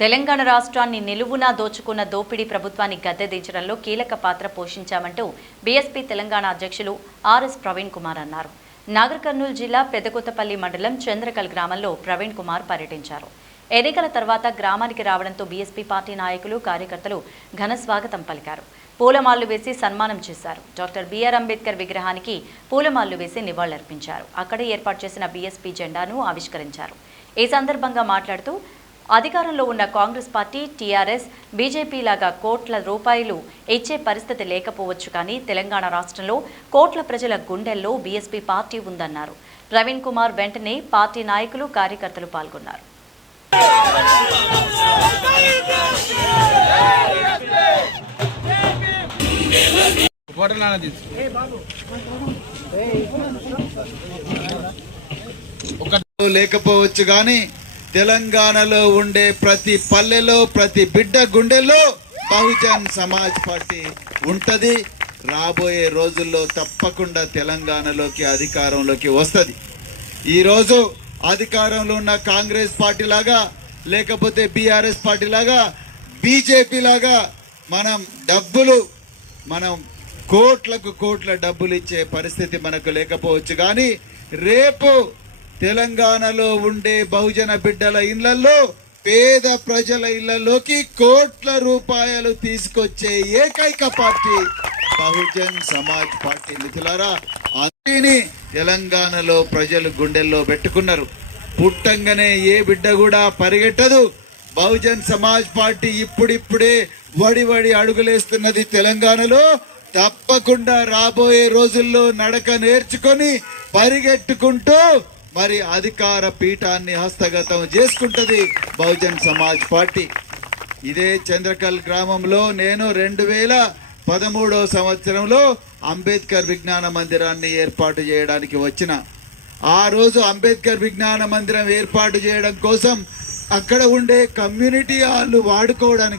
తెలంగాణ రాష్ట్రాన్ని నిలువునా దోచుకున్న దోపిడీ ప్రభుత్వాన్ని గద్దెదించడంలో కీలక పాత్ర పోషించామంటూ బీఎస్పీ తెలంగాణ అధ్యక్షులు ఆర్ఎస్ ప్రవీణ్ కుమార్ అన్నారు. నాగర్ కర్నూలు జిల్లా పెద్దకొత్తపల్లి మండలం చంద్రకల్ గ్రామంలో ప్రవీణ్ కుమార్ పర్యటించారు. ఎన్నికల తర్వాత గ్రామానికి రావడంతో బీఎస్పీ పార్టీ నాయకులు, కార్యకర్తలు ఘన స్వాగతం పలికారు. పూలమాలలు వేసి సన్మానం చేశారు. డాక్టర్ బిఆర్ అంబేద్కర్ విగ్రహానికి పూలమాలలు వేసి నివాళులర్పించారు. అక్కడే ఏర్పాటు చేసిన బీఎస్పీ జెండాను ఆవిష్కరించారు. ఈ సందర్భంగా మాట్లాడుతూ అధికారంలో ఉన్న కాంగ్రెస్ పార్టీ, టీఆర్ఎస్, బీజేపీ లాగా కోట్ల రూపాయలు ఇచ్చే పరిస్థితి లేకపోవచ్చు, కానీ తెలంగాణ రాష్ట్రంలో కోట్ల ప్రజల గుండెల్లో బీఎస్పీ పార్టీ ఉందన్నారు. ప్రవీణ్ కుమార్ వెంటనే పార్టీ నాయకులు, కార్యకర్తలు పాల్గొన్నారు. లేకపోవచ్చు కానీ తెలంగాణలో ఉండే ప్రతి పల్లెలో, ప్రతి బిడ్డ గుండెల్లో బహుజన్ సమాజ్ పార్టీ ఉంటది. రాబోయే రోజుల్లో తప్పకుండా తెలంగాణలోకి అధికారంలోకి వస్తుంది. ఈరోజు అధికారంలో ఉన్న కాంగ్రెస్ పార్టీ లాగా, లేకపోతే బీఆర్ఎస్ పార్టీ లాగా, బీజేపీ లాగా మనం కోట్లకు కోట్ల డబ్బులు ఇచ్చే పరిస్థితి మనకు లేకపోవచ్చు, కానీ రేపు తెలంగాణలో ఉండే బహుజన బిడ్డల ఇళ్లలో, పేద ప్రజల ఇళ్లలోకి కోట్ల రూపాయలు తీసుకొచ్చే ఏకైక పార్టీ బహుజన్ సమాజ్ పార్టీ. మిత్రులారా, అందుని తెలంగాణలో ప్రజలు గుండెల్లో పెట్టుకున్నారు. పుట్టంగానే ఏ బిడ్డ కూడా పరిగెట్టదు. బహుజన్ సమాజ్ పార్టీ ఇప్పుడిప్పుడే వడి అడుగులేస్తున్నది తెలంగాణలో. తప్పకుండా రాబోయే రోజుల్లో నడక నేర్చుకొని పరిగెట్టుకుంటూ మరి అధికార పీఠాన్ని హస్తగతం చేసుకుంటది బహుజన్ సమాజ్ పార్టీ. ఇదే చంద్రకల్ గ్రామంలో నేను 2013వ సంవత్సరంలో అంబేద్కర్ విజ్ఞాన మందిరాన్ని ఏర్పాటు చేయడానికి వచ్చిన. ఆ రోజు అంబేద్కర్ విజ్ఞాన మందిరం ఏర్పాటు చేయడం కోసం అక్కడ ఉండే కమ్యూనిటీ హాల్ వాడుకోవడానికి